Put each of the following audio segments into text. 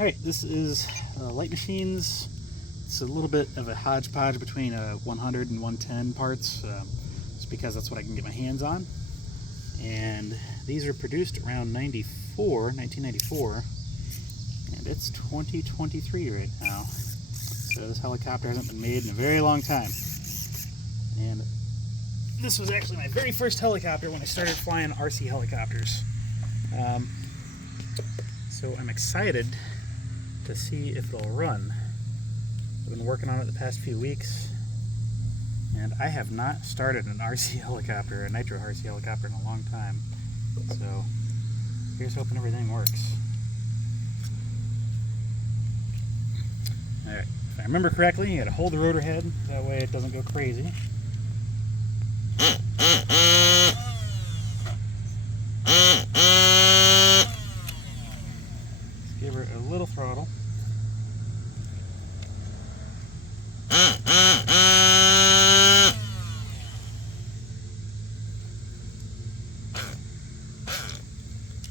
Alright, this is Lite Machines. It's a little bit of a hodgepodge between 100 and 110 parts, just because that's what I can get my hands on. And these are produced around 1994, and it's 2023 right now. So this helicopter hasn't been made in a very long time. And this was actually my very first helicopter when I started flying RC helicopters. So I'm excited to see if it'll run. I've been working on it the past few weeks, and I have not started an RC helicopter, a nitro RC helicopter, in a long time. So here's hoping everything works. Alright, if I remember correctly, you gotta hold the rotor head, that way it doesn't go crazy. Let's give her a little throttle.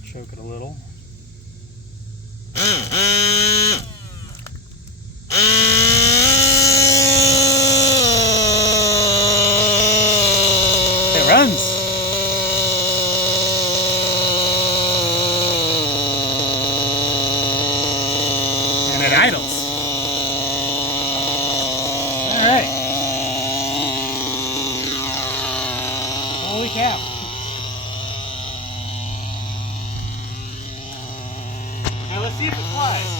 Choke it a little. It runs! And it idles. Alright. Holy cow. Now let's see if it flies.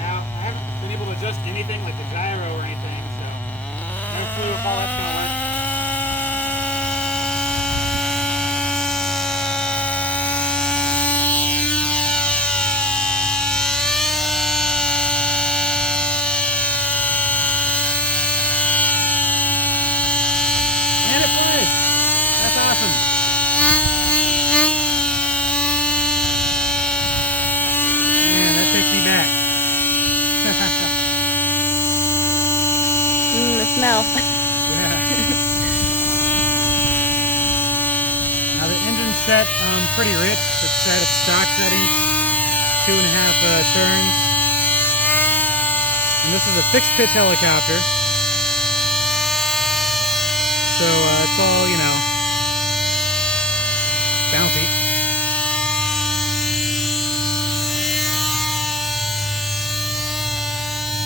Now, I haven't been able to adjust anything like the gyro or anything, so no clue if all that's going to work. And it flies! That's awesome! Man, that takes me back. The smell. Yeah. Now the engine's set pretty rich. It's set at stock settings, 2.5 turns. And this is a fixed pitch helicopter. So it's all, you know, bouncy.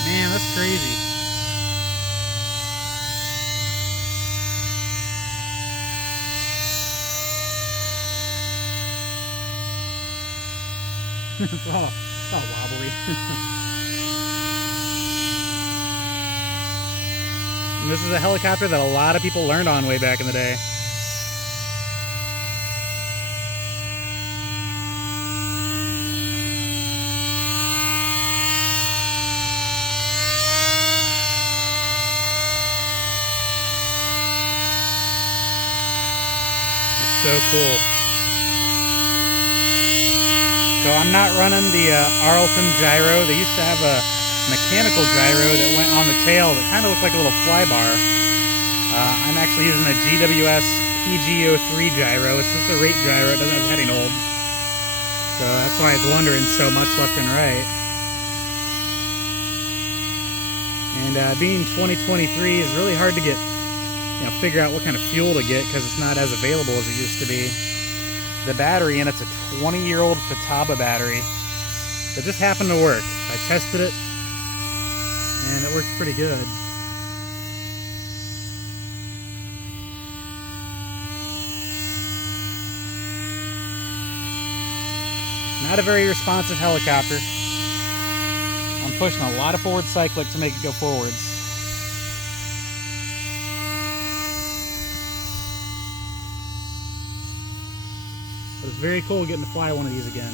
Man, that's crazy. It's all wobbly. And this is a helicopter that a lot of people learned on way back in the day. It's so cool. So I'm not running the Arlton gyro. They used to have a mechanical gyro that went on the tail that kind of looked like a little fly bar. I'm actually using a GWS PG03 gyro. It's just a rate gyro. It doesn't have heading hold. So that's why it's wandering so much left and right. And being 2023 is really hard to get, you know, figure out what kind of fuel to get because it's not as available as it used to be. The battery in it's a 20-year-old Futaba battery that just happened to work. I tested it and it works pretty good. Not a very responsive helicopter. I'm pushing a lot of forward cyclic to make it go forwards. But it's very cool getting to fly one of these again.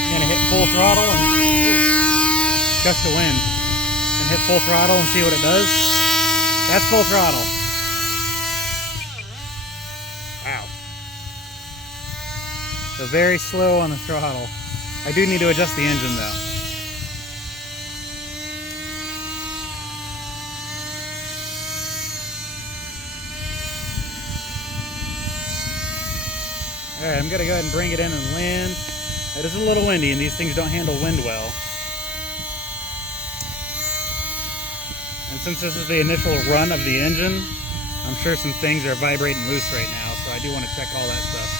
I'm gonna hit full throttle and gust of wind. And hit full throttle and see what it does. That's full throttle. Wow. So very slow on the throttle. I do need to adjust the engine though. Alright, I'm gonna go ahead and bring it in and land. It is a little windy and these things don't handle wind well. And since this is the initial run of the engine, I'm sure some things are vibrating loose right now, so I do want to check all that stuff.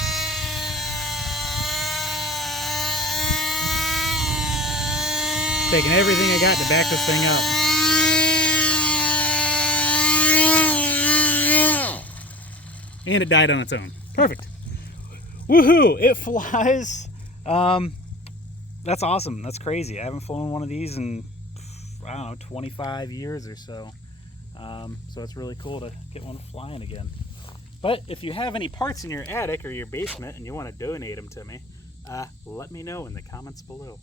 Taking everything I got to back this thing up. And it died on its own. Perfect. Woohoo! It flies. That's awesome. That's crazy. I haven't flown one of these in, I don't know, 25 years or so. So it's really cool to get one flying again. But if you have any parts in your attic or your basement and you want to donate them to me, let me know in the comments below.